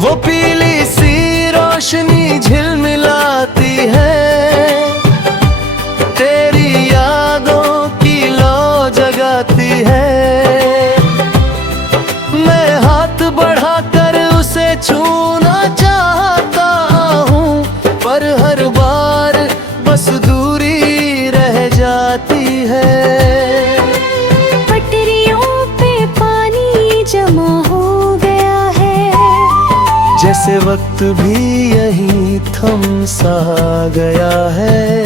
वो पीली सी रोशनी झिलमिलाती है, तेरी यादों की लौ जगाती है। मैं हाथ बढ़ाकर उसे छूना चाहता हूँ, पर हर बार बस दूरी रह जाती है। पटरियों पे पानी जमा हो गया है, जैसे वक्त भी यहीं थम सा गया है।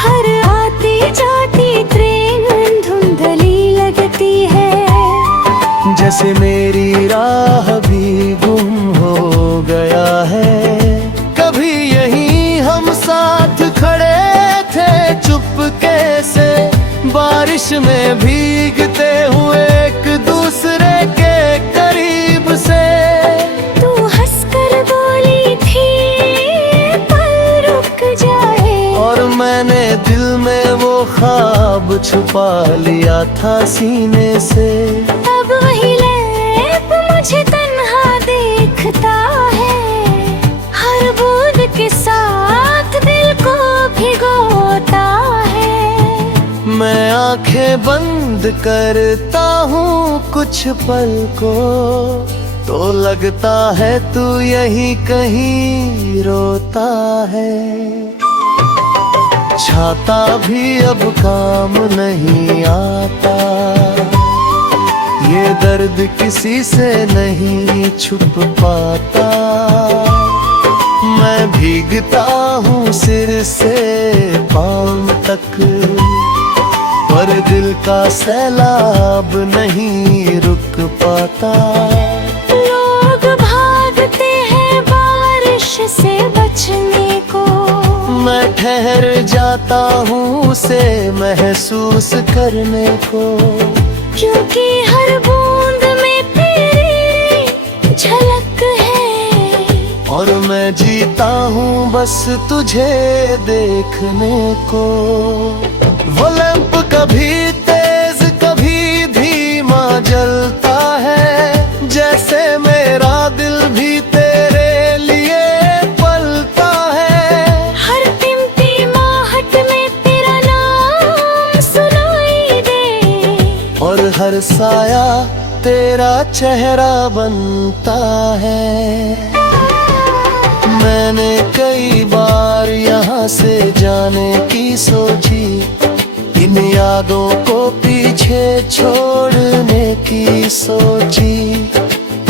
हर आती जाती ट्रेन धुंधली लगती है, जैसे मेरी राह भी गुम हो गया है। कभी यहीं हम साथ खड़े थे चुपके से, बारिश में भीगते हुए एक दूसरे के करीब से। तू हंसकर बोली थी पल रुक जाए, और मैंने दिल में वो ख्वाब छुपा लिया था सीने से। अब वही लैप मुझे तन्हा देखता है, हर बूंद के साथ दिल को भिगोता है। मैं आंखें बंद करता हूँ कुछ पल को, तो लगता है तू यहीं कहीं रोता है। छाता भी अब काम नहीं आता, ये दर्द किसी से नहीं छुप पाता। मैं भीगता हूँ सिर से पाँव तक, पर दिल का सैलाब नहीं रुक पाता। लोग भागते हैं बारिश से बचने को, मैं ठहर जाता हूँ उसे महसूस करने को, क्योंकि हर बूंद में तेरी झलक है। और मैं जीता हूँ बस तुझे देखने को। वो लैंप कभी तेज कभी धीमा जलता है, जैसे मेरा दिल भी तेरे लिए पलता है। हर टिमटिमाहट में तेरा नाम सुनाई दे, और हर साया तेरा चेहरा बनता है। मैंने कई बार यहाँ से जाने की सोची, इन यादों को पीछे छोड़ने की सोची,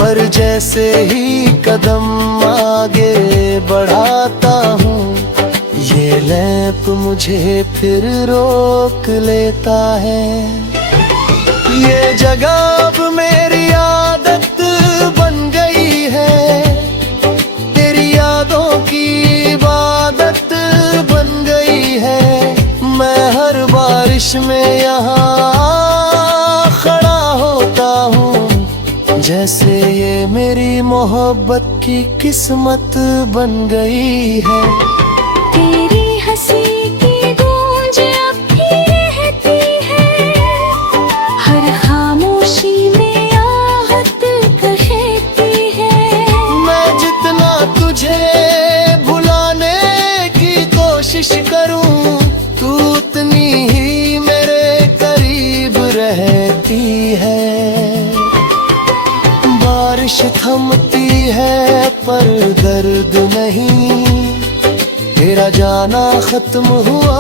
पर जैसे ही कदम आगे बढ़ाता हूँ, ये लैंप मुझे फिर रोक लेता है। ये जगह अब मेरी आदत बन गई है, तेरी यादों की इबादत बन गई है। मैं हर बारिश में यहाँ खड़ा होता हूँ, जैसे ये मेरी मोहब्बत की किस्मत बन गई है। तेरी हंसी की गूंज अब भी रहती है, हर खामोशी में आहट कहती है। मैं जितना तुझे भुलाने की कोशिश करूं, तू उतनी ही मेरे करीब रहती है। बारिश थमती है पर दर्द नहीं, तेरा जाना खत्म हुआ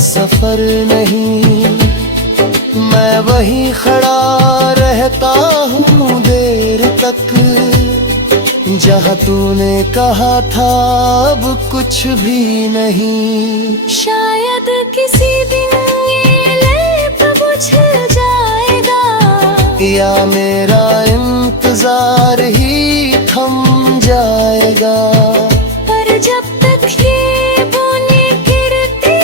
सफर नहीं। मैं वहीं खड़ा रहता हूँ देर तक, जहाँ तूने कहा था अब कुछ भी नहीं। शायद किसी दिन ये लैंप बुझ जाएगा, या मेरा इंतजार ही थम जाएगा। पर जब तक ये बूंदें गिरती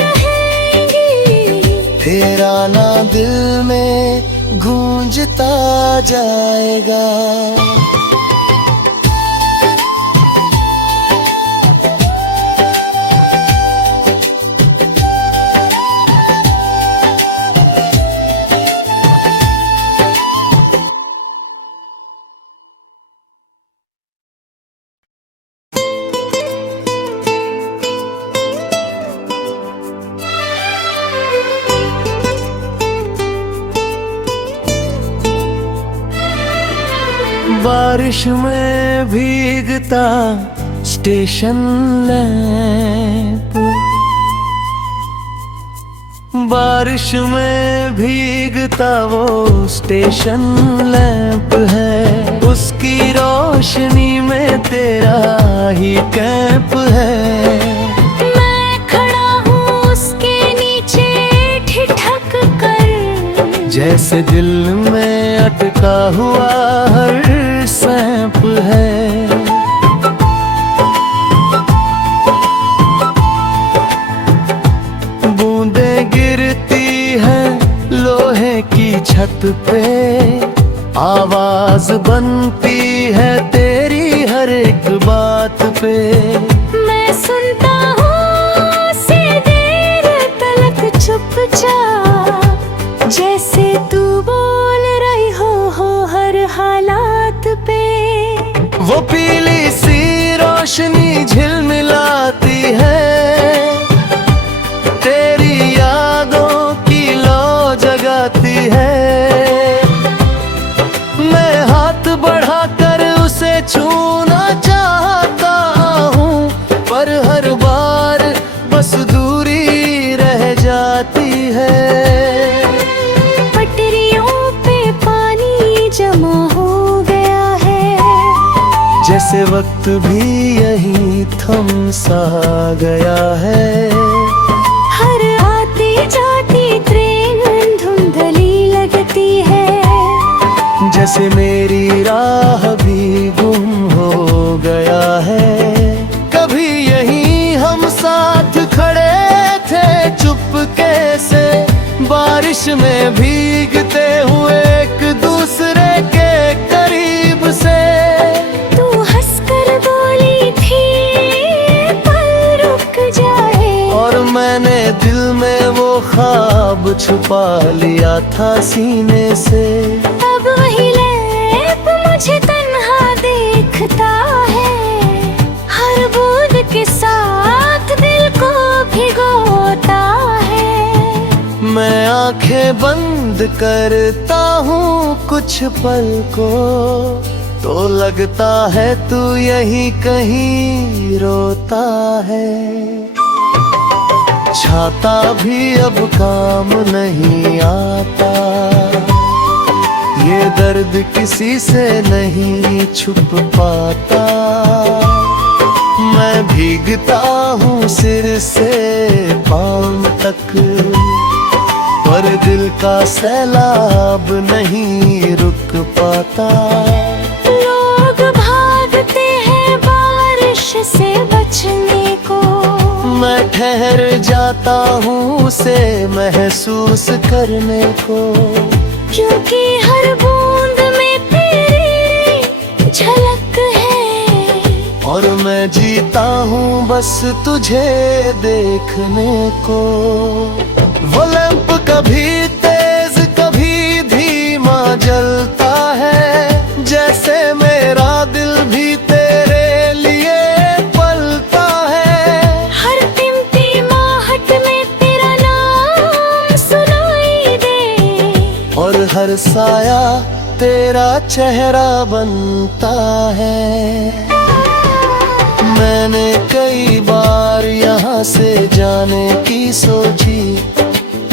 रहेंगी, तेरा ना दिल में गूंजता जाएगा। बारिश में भीगता स्टेशन लैंप, बारिश में भीगता वो स्टेशन लैंप है। उसकी रोशनी में तेरा ही कैंप है। मैं खड़ा हूँ उसके नीचे ठिठक कर, जैसे दिल में अटका हुआ हर सैंप है। बूंदें गिरती है लोहे की छत पे, आवाज बनती है तेरी हर एक बात पे। मैं सुनता हूँ उसे देर तलक चुपचाप, जैसे तू बोल रही हो हर हालात पे। वो पीली सी रोशनी झिलमिलाती है, तेरी यादों की लौ जगाती है। मैं हाथ बढ़ाकर उसे छूना चाहता हूँ, पर हर बार बस दूरी रह जाती है। पटरियों पे पानी जमा हो गया है, जैसे वक्त भी यहीं थम सा गया है। हर आती जाती ट्रेन धुंधली लगती है, जैसे मेरी राह भी गुम हो गया है। कभी यहीं हम साथ खड़े थे चुपके से, बारिश में भीगते हुए एक दूसरे के करीब से। तू हंसकर बोली थी पल रुक जाए, और मैंने दिल में वो ख्वाब छुपा लिया था सीने से। अब वही लैप मुझे तन्हा देखता है, हर बूंद के साथ दिल को भिगोता है। मैं आंखें बंद करता हूँ कुछ पल को, तो लगता है तू यहीं कहीं रोता है। छाता भी अब काम नहीं आता, ये दर्द किसी से नहीं छुप पाता। मैं भीगता हूँ सिर से पाँव तक, पर दिल का सैलाब नहीं रुक पाता। लोग भागते हैं बारिश से बचने को, मैं ठहर जाता हूँ उसे महसूस करने को। क्योंकि हर बूंद में तेरी झलक है, और मैं जीता हूँ बस तुझे देखने को। वो लैंप कभी तेज कभी धीमा जलता है, जैसे मेरा दिल भी तेरे लिए पलता है। हर टिमटिमाहट में तेरा नाम सुनाई दे, और हर साया तेरा चेहरा बनता है। मैंने कई बार यहाँ से जाने की सोची,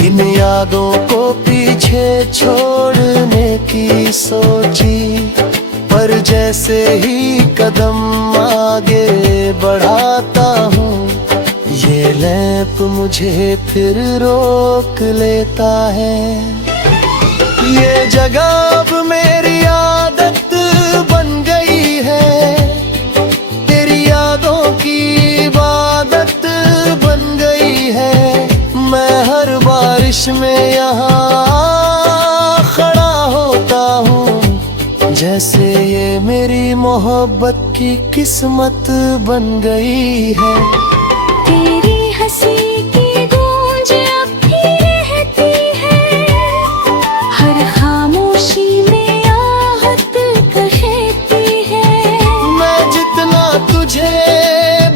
इन यादों को पीछे छोड़ने की सोची, पर जैसे ही कदम आगे बढ़ाता हूँ, ये लैंप मुझे फिर रोक लेता है। ये जगह अब मेरी आदत बन गई है, तेरी यादों की इबादत बन गई है। मैं हर बारिश में यहाँ खड़ा होता हूँ, जैसे ये मेरी मोहब्बत की किस्मत बन गई है। तेरी हंसी की गूंज अब भी रहती है, हर खामोशी में आहट कहती है। मैं जितना तुझे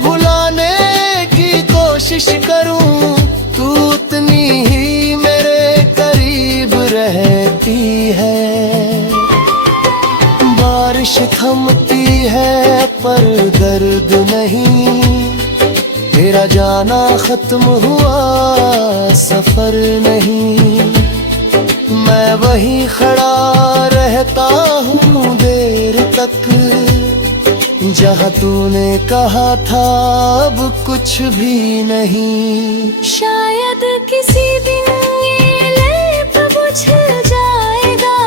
भुलाने की कोशिश करूं, तू उतनी ही मेरे करीब रहती है। बारिश थमती है पर दर्द नहीं, तेरा जाना खत्म हुआ सफर नहीं। मैं वहीं खड़ा रहता हूँ देर तक, जहाँ तूने कहा था अब कुछ भी नहीं। शायद किसी दिन ये लैंप बुझ जाएगा,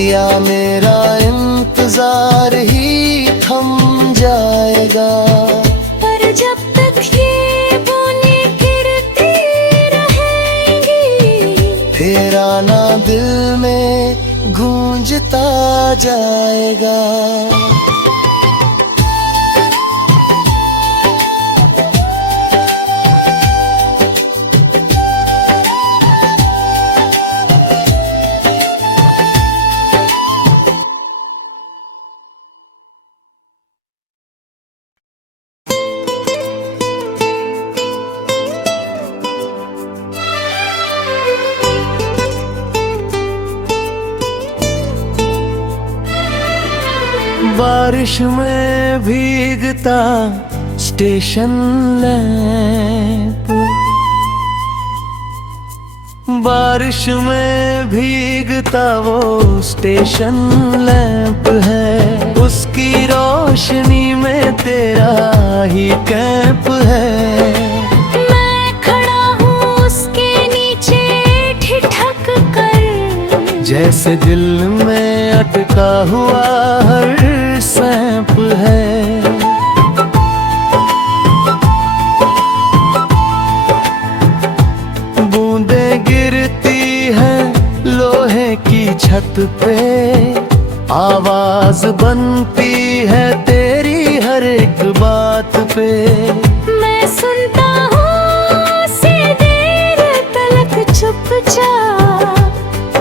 या मेरा इंतजार ही थम जाएगा। पर जब तक ये बूंदें गिरती रहेंगी, तेरा ना दिल में गूंजता जाएगा। बारिश में भीगता स्टेशन लैंप, बारिश में भीगता वो स्टेशन लैंप है। उसकी रोशनी में तेरा ही कैंप है। मैं खड़ा हूँ उसके नीचे ठिठक कर, जैसे दिल में अटका हुआ हर सैंप है। बूंदें गिरती हैं लोहे की छत पे, आवाज बनती है तेरी हर एक बात पे। मैं सुनता हूँ उसे देर तलक चुपचाप,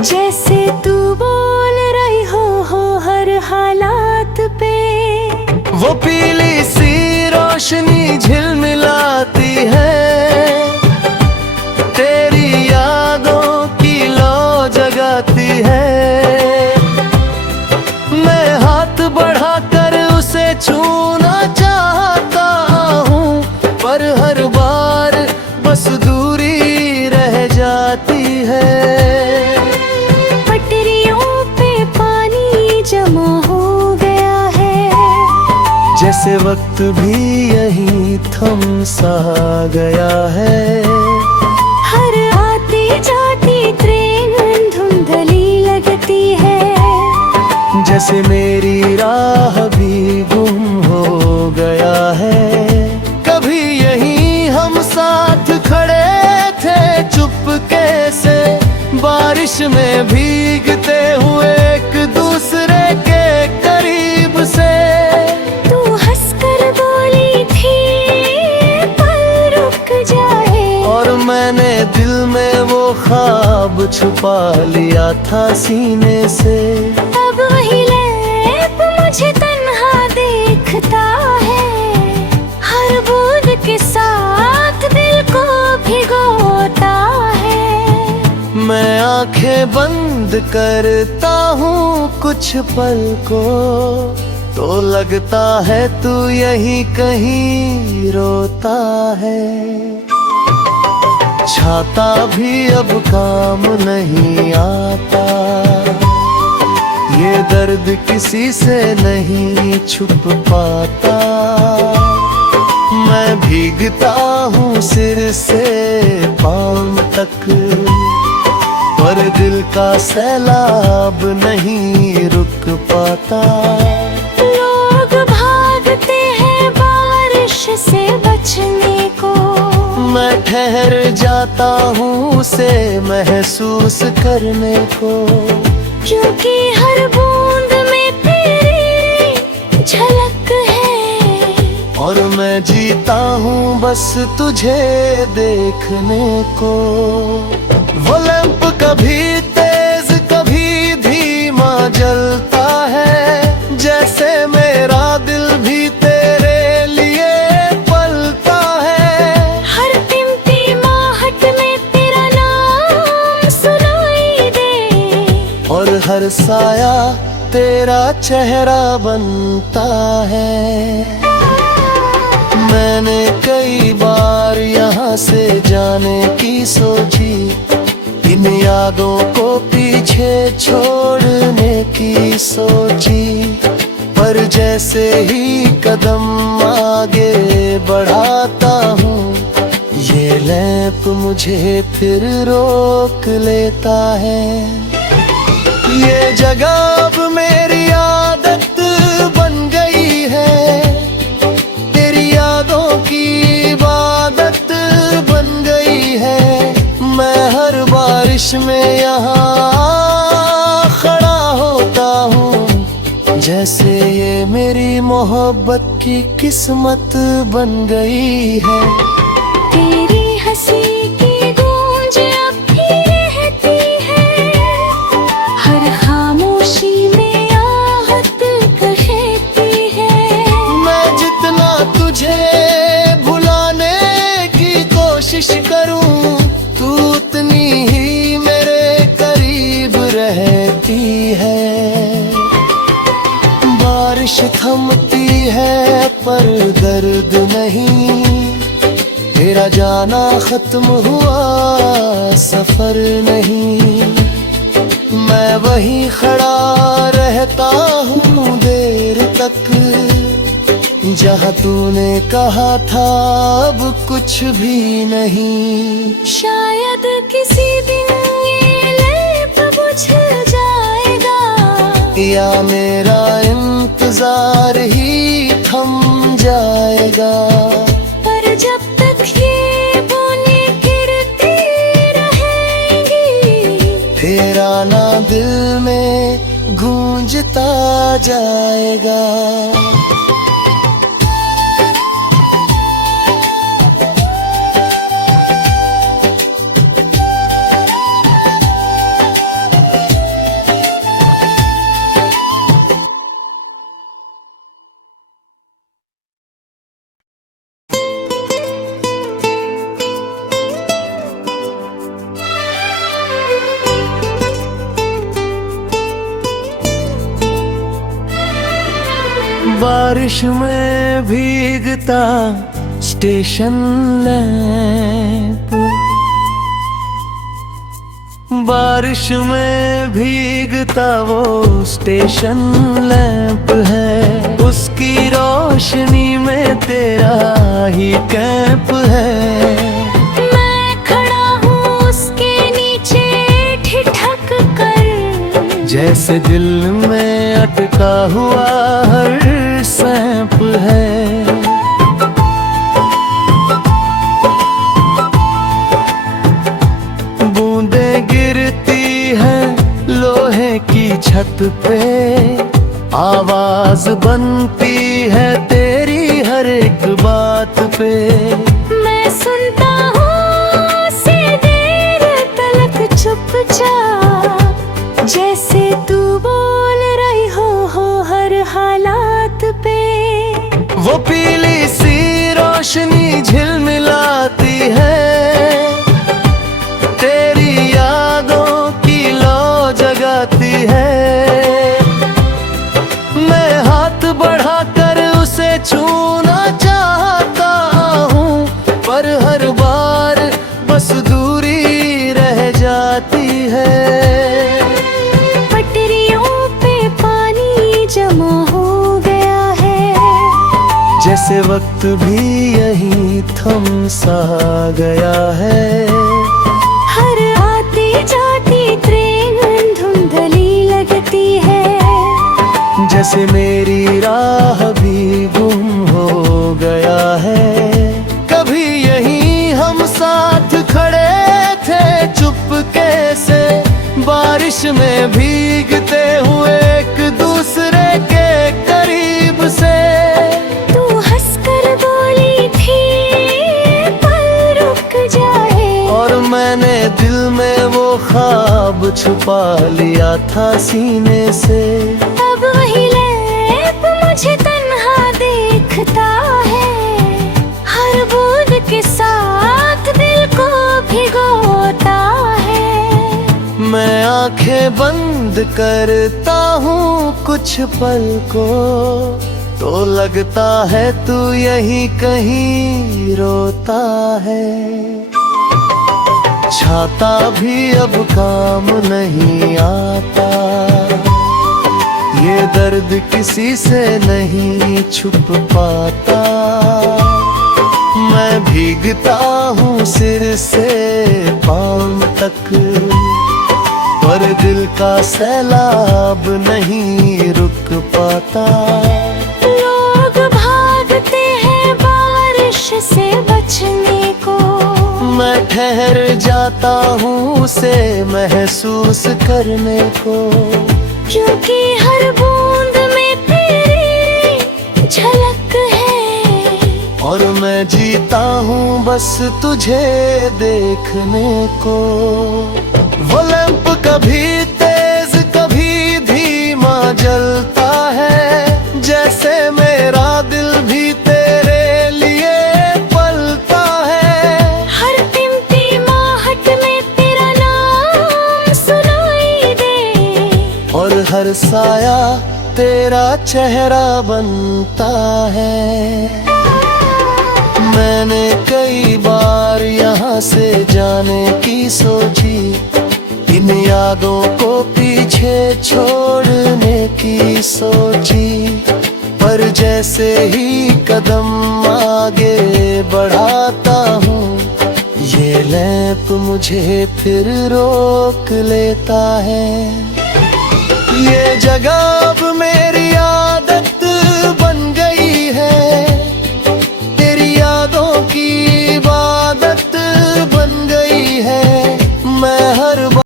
जैसे तू बोल रही हो हर हालात पे। वो पीली सी रोशनी झिलमिलाती है, तेरी यादों की लौ जगाती है। मैं हाथ बढ़ाकर उसे छूना चाहता हूँ, पर हर बार बस दूरी रह जाती है। जैसे वक्त भी यहीं थम सा गया है। हर आती जाती ट्रेन धुंधली लगती है, जैसे मेरी राह भी गुम हो गया है। कभी यहीं हम साथ खड़े थे चुपके से, बारिश में भीगते हुए एक दूसरे के करीब से। मैंने दिल में वो ख्वाब छुपा लिया था सीने से। अब वही लैंप मुझे तन्हा देखता है, हर बूंद के साथ दिल को भिगोता है। मैं आंखें बंद करता हूँ कुछ पल को, तो लगता है तू यहीं कहीं रोता है। छाता भी अब काम नहीं आता, ये दर्द किसी से नहीं छुप पाता। मैं भीगता हूँ सिर से पाँव तक, पर दिल का सैलाब नहीं रुक पाता। लोग भागते हैं बारिश से बचने को, मैं ठहर जाता हूँ उसे महसूस करने को। क्योंकि हर बूंद में तेरी झलक है, और मैं जीता हूँ बस तुझे देखने को। वो लैंप कभी तेज कभी धीमा जलता है, जैसे मेरा दिल भी तेरे लिए पलता है। हर टिमटिमाहट में तेरा नाम सुनाई दे, और हर साया तेरा चेहरा बनता है। मैंने कई बार यहाँ से जाने की सोची, इन यादों को पीछे छोड़ने की सोची, पर जैसे ही कदम आगे बढ़ाता हूँ, ये लैंप मुझे फिर रोक लेता है। ये जगह अब मेरी आदत बन गई है, तेरी यादों की इबादत बन गई है। मैं हर बारिश में यहाँ खड़ा होता हूँ, जैसे ये मेरी मोहब्बत की किस्मत बन गई है। तेरी हंसी की गूंज अब भी रहती है, हर खामोशी में आहत कहती है। मैं जितना तुझे भुलाने की कोशिश करूं, तू उतनी ही मेरे करीब रहती है। बारिश थमती है पर दर्द नहीं, तेरा जाना खत्म हुआ सफर नहीं। मैं वहीं खड़ा रहता हूँ देर तक, जहाँ तूने कहा था अब कुछ भी नहीं। शायद किसी दिन ये लैंप बुझ जाएगा, या मेरा इंतजार ही थम जाएगा। पर जब तक ये बूंदें गिरती रहेंगी, तेरा ना दिल में गूंजता जाएगा। बारिश में भीगता स्टेशन लैंप, बारिश में भीगता वो स्टेशन लैंप है। उसकी रोशनी में तेरा ही कैंप है। मैं खड़ा हूँ उसके नीचे ठिठक कर, जैसे दिल में अटका हुआ हर सैंप है। बूंदें गिरती हैं लोहे की छत पे, आवाज बनती है तेरी हर एक बात पे। मैं सुनता हूँ उसे देर तलक चुपचाप, जैसे तू बोल रही हो हर हालात पे। वो पीली सी रोशनी झिलमिलाती है, तेरी यादों की लौ जगाती है। मैं हाथ बढ़ाकर उसे छूना चाहता हूँ, पर हर बार बस दूरी रह जाती है। पटरियों पे पानी जमा हो गया है, जैसे वक्त भी यहीं थम सा गया है। हर आती जाती ट्रेन धुंधली लगती है, जैसे मेरी राह भी गुम हो गया है। कभी यहीं हम साथ खड़े थे चुपके से, बारिश में भीगते हुए एक दूसरे के करीब से। तू हंसकर बोली थी पल रुक जाए, और मैंने दिल में वो ख्वाब छुपा लिया था सीने से। अब वही लैंप मुझे तन्हा देखता है, हर बूंद के साथ दिल को भिगोता है। मैं आंखें बंद करता हूँ कुछ पल को, तो लगता है तू यही कहीं रोता है। छाता भी अब काम नहीं आता, ये दर्द किसी से नहीं छुप पाता। मैं भीगता हूँ सिर से पाँव तक, पर दिल का सैलाब नहीं रुक पाता। लोग भागते हैं बारिश से बचने को, मैं ठहर जाता हूँ उसे महसूस करने को, क्योंकि हर बूंद में तेरी झलक है। और मैं जीता हूँ बस तुझे देखने को। वो लैंप कभी तेज कभी धीमा जलता है, जैसे मेरा दिल भी तेरे लिए पलता है। हर टिमटिमाहट में तेरा नाम सुनाई दे, और हर साया तेरा चेहरा बनता है। मैंने कई बार यहाँ से जाने की सोची, इन यादों को पीछे छोड़ने की सोची, पर जैसे ही कदम आगे बढ़ाता हूँ, ये लैंप मुझे फिर रोक लेता है। ये जगह अब मेरी आदत